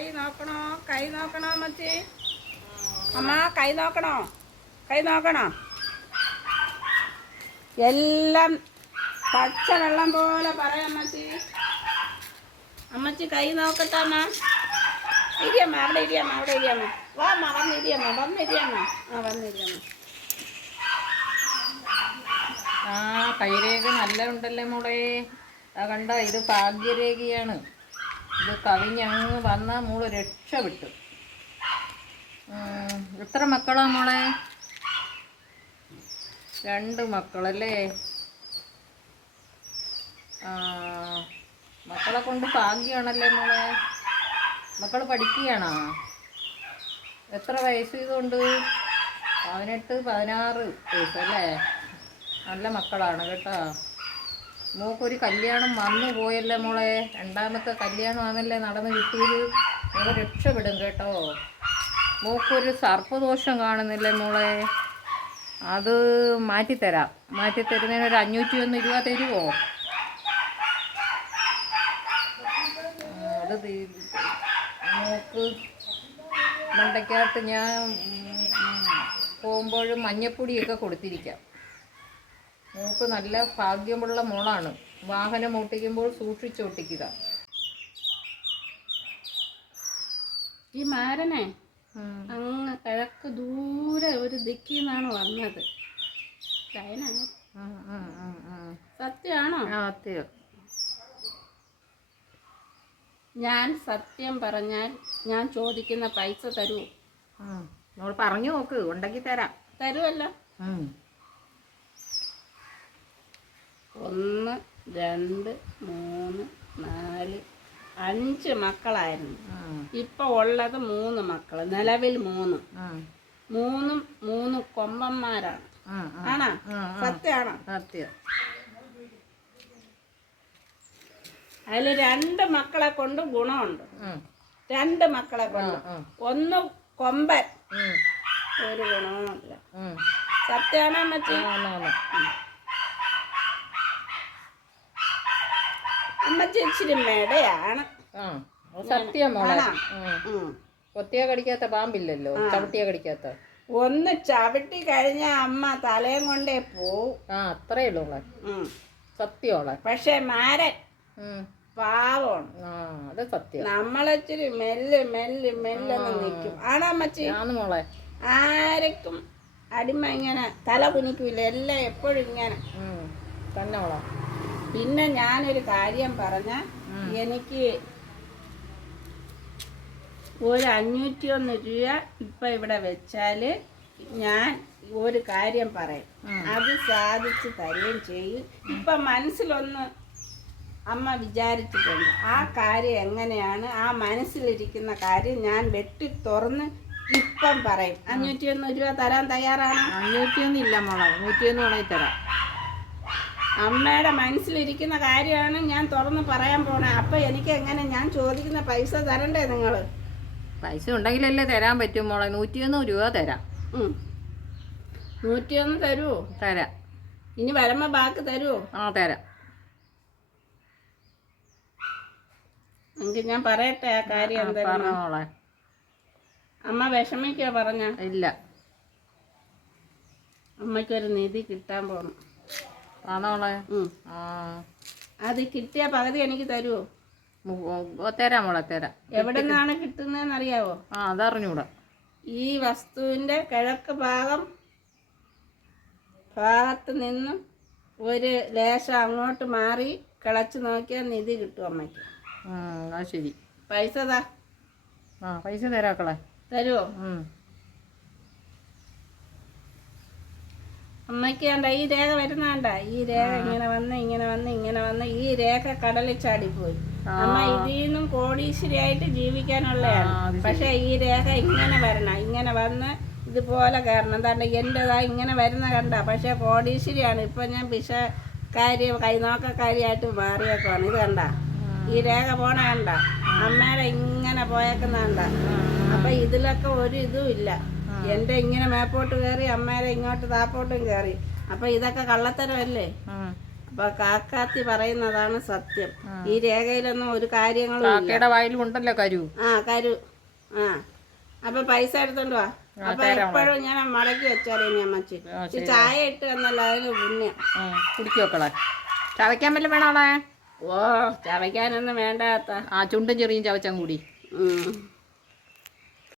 കൈ നോക്കണോ? കൈ നോക്കണോ മച്ചി അമ്മ കൈ നോക്കണോ? കൈ നോക്കണോ? എല്ലാം പച്ചവെള്ളം പോലെ പറയാം മച്ചി അമ്മച്ചി കൈ നോക്കട്ടെ അമ്മ. ഇരിയമ്മ അവിടെ ഇരിയമ്മ അവിടെ ഇരിയമ്മ. വാ അമ്മ വന്നിരിയമ്മ വന്നിരിയമ്മ ആ വന്നിരിയമ്മ ആ കൈരേഖ നല്ല ഉണ്ടല്ലേ മോളെ? ആ കണ്ട ഇത് ഭാഗ്യരേഖയാണ്. ഇത് കവിഞ്ഞങ്ങ് വന്ന മോൾ രക്ഷ വിട്ടു എത്ര മക്കളാ മോളെ? രണ്ട് മക്കളല്ലേ? മക്കളെ കൊണ്ട് ഭാഗ്യമാണല്ലേ മോളെ? മക്കൾ പഠിക്കുകയാണോ? എത്ര വയസ്സ് ഇതുകൊണ്ട് പതിനെട്ട് പതിനാറ് വയസ്സല്ലേ? നല്ല മക്കളാണ് കേട്ടോ. മോക്കൊരു കല്യാണം വന്നു പോയല്ലേ മോളെ? രണ്ടാമത്തെ കല്യാണമാണല്ലേ നടന്ന് കിട്ടിയത്? മോളെ രക്ഷപ്പെടും കേട്ടോ. മോക്കൊരു സർപ്പദോഷം കാണുന്നില്ലേ മോളെ? അത് മാറ്റിത്തരാം. മാറ്റിത്തരുന്നതിന് ഒരു അഞ്ഞൂറ്റി ഒന്ന് രൂപ തരുമോ അത് മോക്ക് മണ്ടയ്ക്കകത്ത് ഞാൻ പോകുമ്പോഴും മഞ്ഞപ്പൊടിയൊക്കെ കൊടുത്തിരിക്കാം. മോക്ക് നല്ല ഭാഗ്യമുള്ള മോളാണ്. വാഹനം ഓട്ടിക്കുമ്പോൾ സൂക്ഷിച്ചോട്ടിക്കുക ഈ മാരനെ അങ്ങ് കിഴക്ക് ദൂരെ ഒരു ദിക്കിൽ നിന്നാണ് വന്നത്. സത്യാണോ സത്യമാണോ? സത്യം. ഞാൻ സത്യം പറഞ്ഞാൽ ഞാൻ ചോദിക്കുന്ന പൈസ തരൂ. നമ്മൾ പറഞ്ഞു നോക്ക് ഉണ്ടെങ്കിൽ തരാം. തരുമല്ലോ. ഒന്ന് രണ്ട് മൂന്ന് നാല് അഞ്ച് മക്കളായിരുന്നു. ഇപ്പൊ ഉള്ളത് മൂന്ന് മക്കൾ നിലവിൽ മൂന്ന്. മൂന്നും മൂന്ന് കൊമ്പന്മാരാണ്. ആണോ? സത്യാണോ സത്യമാണോ? സത്യം. അതിൽ രണ്ട് മക്കളെ കൊണ്ട് ഗുണമുണ്ട്. രണ്ട് മക്കളെ കൊണ്ട്. ഒന്ന് കൊമ്പൻ. ഒരു ഗുണവുമില്ല. സത്യാണോ സത്യമാണോ അമ്മച്ചി ആന്നാന്ന്. മേടയാണ്. സത്യം. കൊത്തിയ കടിക്കാത്ത പാമ്പില്ലല്ലോ ചവിട്ടിയ കടിക്കാത്ത. ഒന്ന് ചവിട്ടി കഴിഞ്ഞ അമ്മ തലയും കൊണ്ടേ പോവും. ആ അത്രേ ഉള്ളൂ മോളെ. ഉം. സത്യമോളെ പക്ഷെ മാരൻ. പാവമാണ്. ആ അത് സത്യം. നമ്മളിച്ചിരി മെല്ല് മെല്ല് മെല്ലെന്ന് നിൽക്കും. ആണോ അമ്മച്ചി? മോളെ. ആരക്കും അടിമ ഇങ്ങനെ തല കുനിക്കൂല. എല്ലാം എപ്പോഴും ഇങ്ങനെ. ഉം. പിന്നെ ഞാനൊരു കാര്യം പറഞ്ഞ. എനിക്ക് ഒരു അഞ്ഞൂറ്റി ഒന്ന് രൂപ ഇപ്പൊ ഇവിടെ വെച്ചാൽ ഞാൻ ഒരു കാര്യം പറയും. അത് സാധിച്ചു തരുകയും ചെയ്യും. ഇപ്പൊ മനസ്സിലൊന്ന് അമ്മ വിചാരിച്ചിട്ടുണ്ട്. ആ കാര്യം എങ്ങനെയാണ്? ആ മനസ്സിലിരിക്കുന്ന കാര്യം ഞാൻ വെട്ടി തുറന്ന് ഇപ്പം പറയും. അഞ്ഞൂറ്റി ഒന്ന് രൂപ തരാൻ തയ്യാറാണ്? അഞ്ഞൂറ്റിയൊന്നും ഇല്ല മോളെ. നൂറ്റിയൊന്ന് വേണമെങ്കിൽ തരാം. അമ്മയുടെ മനസ്സിലിരിക്കുന്ന കാര്യമാണ് ഞാൻ തുറന്ന് പറയാൻ പോണേ. അപ്പൊ എനിക്ക് എങ്ങനെ ഞാൻ ചോദിക്കുന്ന പൈസ തരണ്ടേ നിങ്ങൾ പൈസ ഉണ്ടെങ്കിലല്ലേ തരാൻ പറ്റും മോളെ. നൂറ്റിയൊന്ന് രൂപ തരാം. നൂറ്റിയൊന്ന് തരുമോ തരാം. ഇനി വരുമ്പോ ബാക്കി തരുമോ ആ തരാം. എങ്കിൽ ഞാൻ പറയട്ടെ ആ കാര്യം എന്തായാലും പറഞ്ഞ മോളെ. അമ്മ വിഷമിക്കോ പറഞ്ഞ? ഇല്ല. അമ്മയ്ക്കൊരു നിധി കിട്ടാൻ പോണം. ആണോ ആ. അത് കിട്ടിയ പകുതി എനിക്ക് തരുമോ തരാം മോളെ തരാം. എവിടെ നിന്നാണ് കിട്ടുന്നതെന്ന് അറിയാവോ ആ അതറിഞ്ഞൂടാ. ഈ വസ്തുവിന്റെ കിഴക്ക് ഭാഗം ഭാഗത്ത് നിന്നും ഒരു ലേശം അങ്ങോട്ട് മാറി കിളച്ച് നോക്കിയാൽ നിധി കിട്ടും അമ്മയ്ക്ക്. ആ ശരി. പൈസ താ. ആ പൈസ തരാക്കളെ തരുമോ അമ്മയ്ക്ക് കണ്ട ഈ രേഖ വരുന്നാണ്ട ഈ രേഖ ഇങ്ങനെ വന്ന് ഇങ്ങനെ വന്ന് ഇങ്ങനെ വന്ന് ഈ രേഖ കടലിൽ ചാടിപ്പോയി. അമ്മ ഇതിൽ നിന്നും കോടീശ്വരിയായിട്ട് ജീവിക്കാനുള്ളതാണ്. പക്ഷെ ഈ രേഖ ഇങ്ങനെ വരണം. ഇങ്ങനെ വന്ന് ഇതുപോലെ കയറണം. എന്താണ്ട് എന്റെതാ ഇങ്ങനെ വരുന്ന കണ്ട. പക്ഷെ കോടീശ്വരിയാണ്. ഇപ്പൊ ഞാൻ പിശക്കാരി കൈനോക്കക്കാരിയായിട്ട് മാറിയേക്കുവാണ്. ഇത് കണ്ട? ഈ രേഖ പോണ കണ്ട? അമ്മയുടെ ഇങ്ങനെ പോയേക്കുന്ന കണ്ട? അപ്പൊ ഇതിലൊക്കെ ഒരു ഇതും ഇല്ല. എന്റെ ഇങ്ങനെ മേപ്പോട്ട് കയറി അമ്മേരെ ഇങ്ങോട്ട് താപ്പോട്ടും കയറി അപ്പൊ ഇതൊക്കെ കള്ളത്തരമല്ലേ. അപ്പൊ കാക്കാത്തി പറയുന്നതാണ് സത്യം. ഈ രേഖയിലൊന്നും ഒരു കാര്യങ്ങളും വായിലും ഉണ്ടല്ലോ കരു. ആ കരു. ആ. അപ്പൊ പൈസ എടുത്തോണ്ട് വാ. അപ്പൊ എപ്പോഴും ഇങ്ങനെ മടക്കി വെച്ചാലേ ഇനി അമ്മച്ചി. ഈ ചായ ഇട്ട് എന്നല്ല അതിന് പുണ്യം. കുടിക്കി വെക്കളേ ചവയ്ക്കാൻ വല്ലതും വേണോളേ ഓ ചവയ്ക്കാനൊന്നും വേണ്ടാത്ത. ആ ചുണ്ടും ചെറിയും ചവച്ചം കൂടി. ഉം.